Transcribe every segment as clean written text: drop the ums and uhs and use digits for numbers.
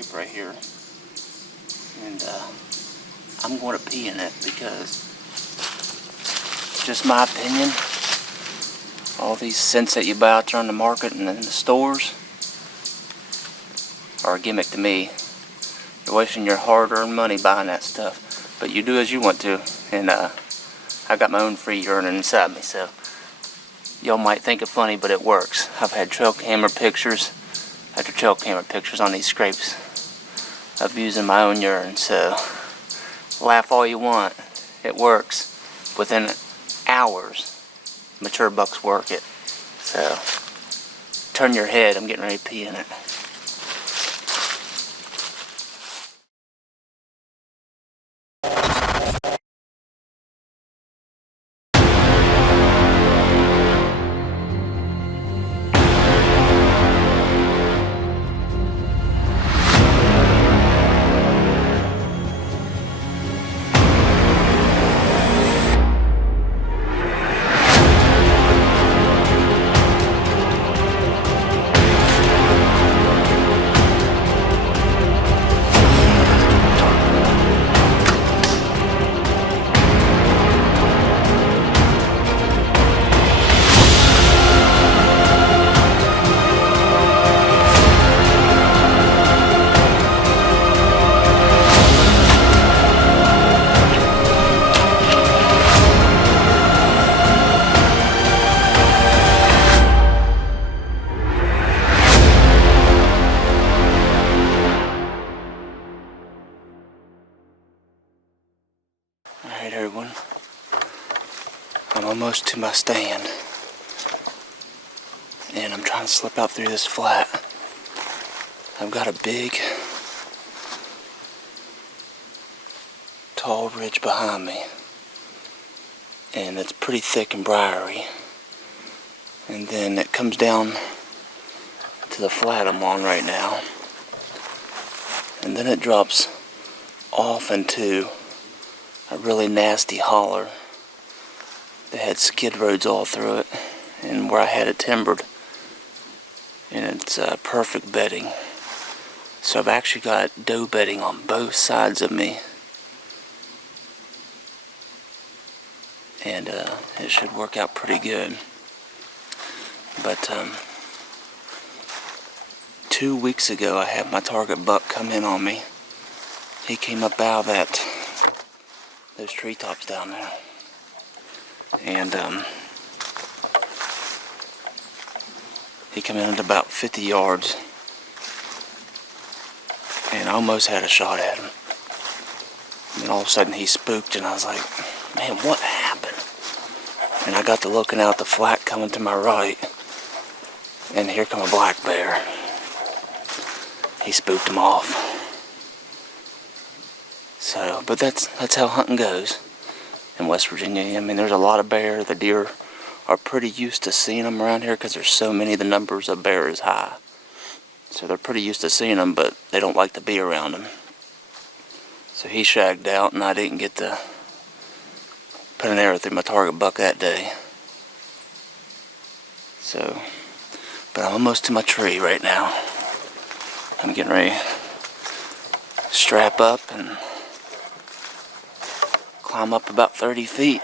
scrape right here. And I'm going to pee in it because, just my opinion, all these scents that you buy out there on the market and in the stores are a gimmick to me. You're wasting your hard-earned money buying that stuff. But you do as you want to. And I got my own free urine inside me, so y'all might think it funny, but it works. I've had trail camera pictures after trail camera pictures on these scrapes of using my own urine, so laugh all you want. It works. Within hours, mature bucks work it. So turn your head, I'm getting ready to pee in it. Alright everyone, I'm almost to my stand, and I'm trying to slip out through this flat. I've got a big, tall ridge behind me, and it's pretty thick and briary, and then it comes down to the flat I'm on right now, and then it drops off into a really nasty holler that had skid roads all through it, and where I had it timbered, and it's perfect bedding. So I've actually got doe bedding on both sides of me, and it should work out pretty good. But 2 weeks ago I had my target buck come in on me. He came up out of those treetops down there, and he came in at about 50 yards, and I almost had a shot at him. And all of a sudden he spooked, and I was like, man, what happened? And I got to looking out the flat coming to my right, and here come a black bear. He spooked him off. So, but that's how hunting goes in West Virginia. I mean, there's a lot of bear. The deer are pretty used to seeing them around here because there's so many. The numbers of bear is high, so they're pretty used to seeing them, but they don't like to be around them. So he shagged out, and I didn't get to put an arrow through my target buck that day. So, but I'm almost to my tree right now. I'm getting ready to strap up and climb up about 30 feet.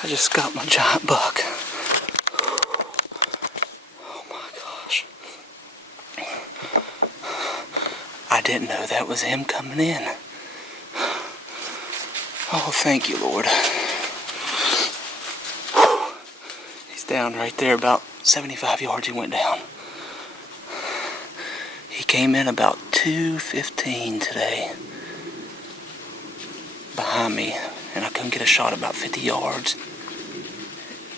I just got my giant buck. Oh my gosh. I didn't know that was him coming in. Oh, thank you, Lord. He's down right there, about 75 yards he went down. He came in about 2:15 today behind me, and I couldn't get a shot about 50 yards.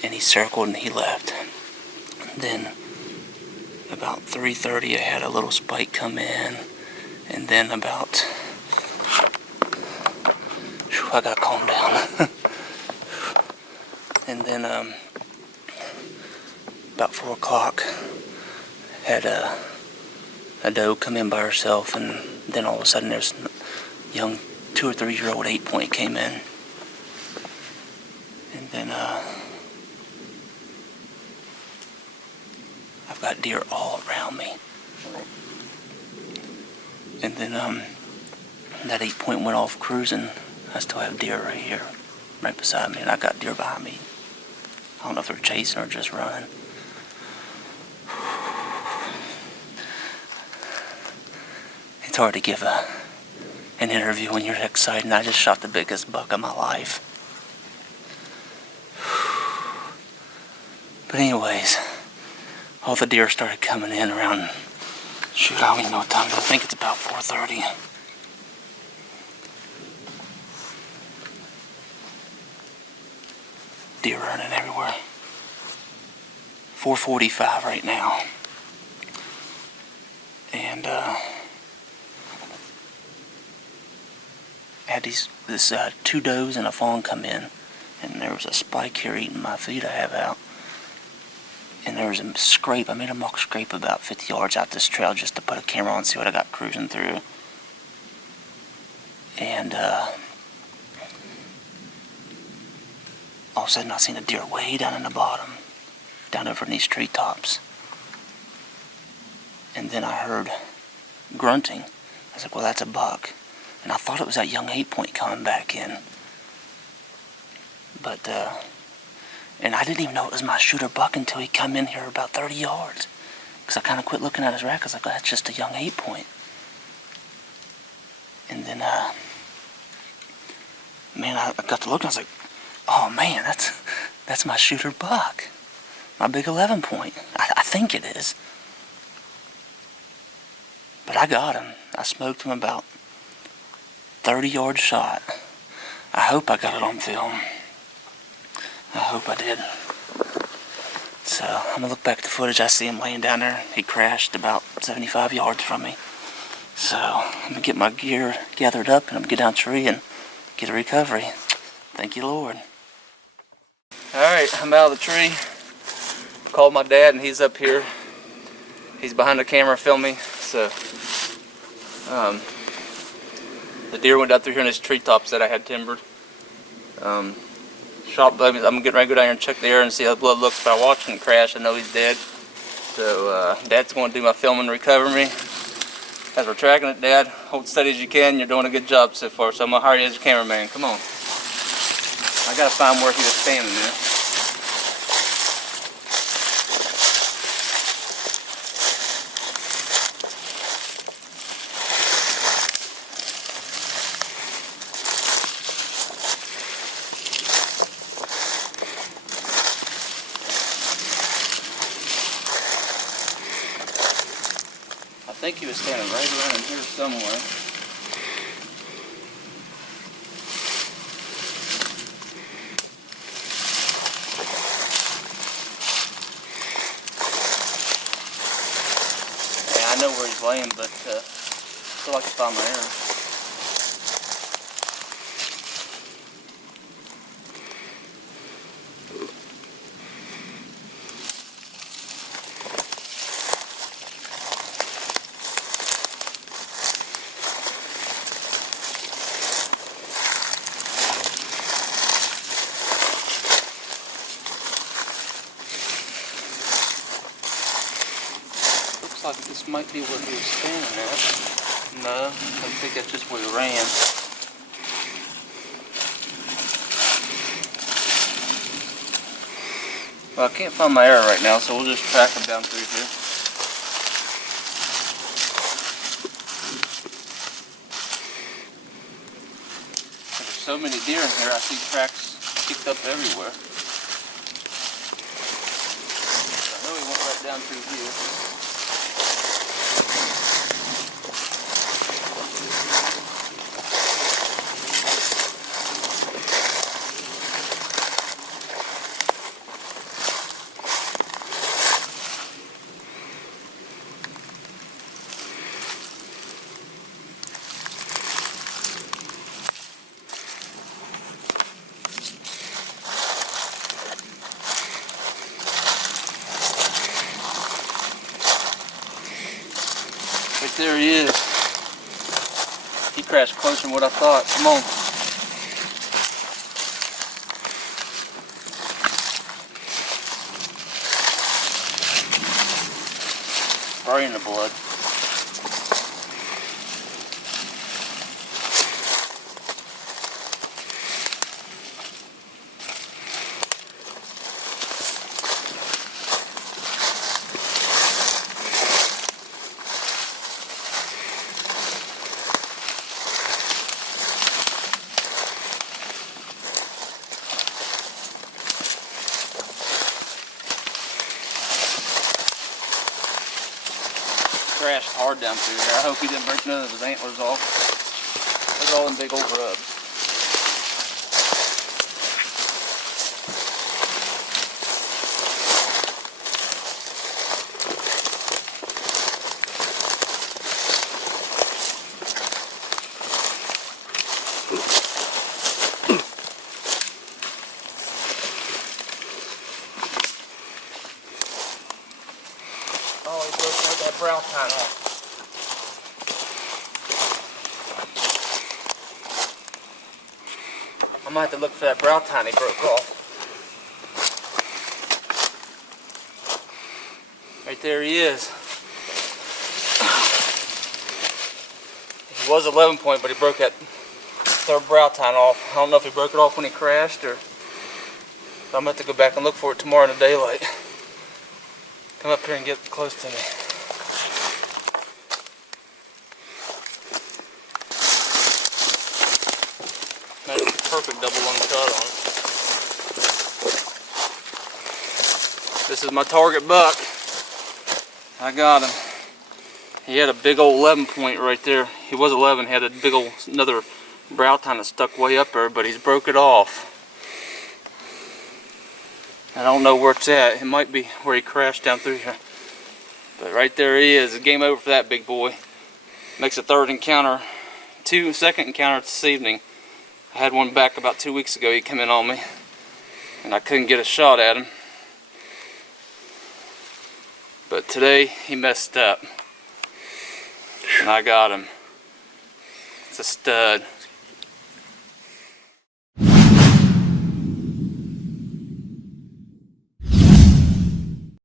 And he circled and he left. And then about 3:30 I had a little spike come in, and then about, I gotta calm down. And then about 4 o'clock had a doe come in by herself, and then all of a sudden there's a young 2 or 3 year old 8-point came in. And then I've got deer all around me. And then that 8-point went off cruising. I still have deer right here, right beside me, and I got deer behind me. I don't know if they're chasing or just running. It's hard to give an interview when you're excited, and I just shot the biggest buck of my life. But anyways, all the deer started coming in around, shoot, I don't even know what time it is. I think it's about 4:30. Deer running everywhere. 4:45 right now. And I had this 2 does and a fawn come in, and there was a spike here eating my feed I have out. And there was a scrape. I made a mock scrape about 50 yards out this trail just to put a camera on and see what I got cruising through. And all of a sudden I seen a deer way down in the bottom, down over in these treetops. And then I heard grunting. I was like, well, that's a buck. And I thought it was that young 8-point coming back in. But and I didn't even know it was my shooter buck until he come in here about 30 yards. Because I kind of quit looking at his rack. I was like, oh, that's just a young 8-point. And then, man, I got to look and I was like, oh man, that's my shooter buck. My big 11-point. I think it is. But I got him. I smoked him about 30-yard shot. I hope I got it on film. I hope I did. So I'm gonna look back at the footage. I see him laying down there. He crashed about 75 yards from me. So I'm gonna get my gear gathered up and I'm gonna get down the tree and get a recovery. Thank you, Lord. Alright, I'm out of the tree. Called my dad and he's up here. He's behind the camera filming. So the deer went down through here in this treetops that I had timbered. I'm getting ready to go down here and check the air and see how the blood looks. By watching him crash, I know he's dead. So Dad's going to do my filming and recover me. As we're tracking it, Dad, hold steady as you can. You're doing a good job so far. So I'm going to hire you as a cameraman. Come on. I got to find where he was standing there. I think he was standing right around in here somewhere. Yeah, I know where he's laying, but still like to find my arrow. Looks like this might be where he was standing at. No, I think that's just where he ran. Well, I can't find my arrow right now, so we'll just track him down through here. There's so many deer in here, I see tracks kicked up everywhere. I know he went right down through here. Right there he is. He crashed closer than what I thought. Come on. Spraying the blood. Crashed hard down through here. I hope he didn't break none of his antlers off. Look at all them big old grubs. Oh, he broke that brow tine off. I might have to look for that brow tine he broke off. Right there he is. He was 11 point, but he broke that third brow tine off. I don't know if he broke it off when he crashed or... I'm going to have to go back and look for it tomorrow in the daylight. Come up here and get close to me. That's a perfect double lung shot on it. This is my target buck. I got him. He had a big old 11 point right there. He was 11, he had a big old another brow tine that stuck way up there, but he's broke it off. I don't know where it's at. It might be where he crashed down through here. But right there he is. Game over for that big boy. Makes a third encounter. Second encounter this evening. I had one back about 2 weeks ago. He came in on me, and I couldn't get a shot at him. But today he messed up, and I got him. It's a stud.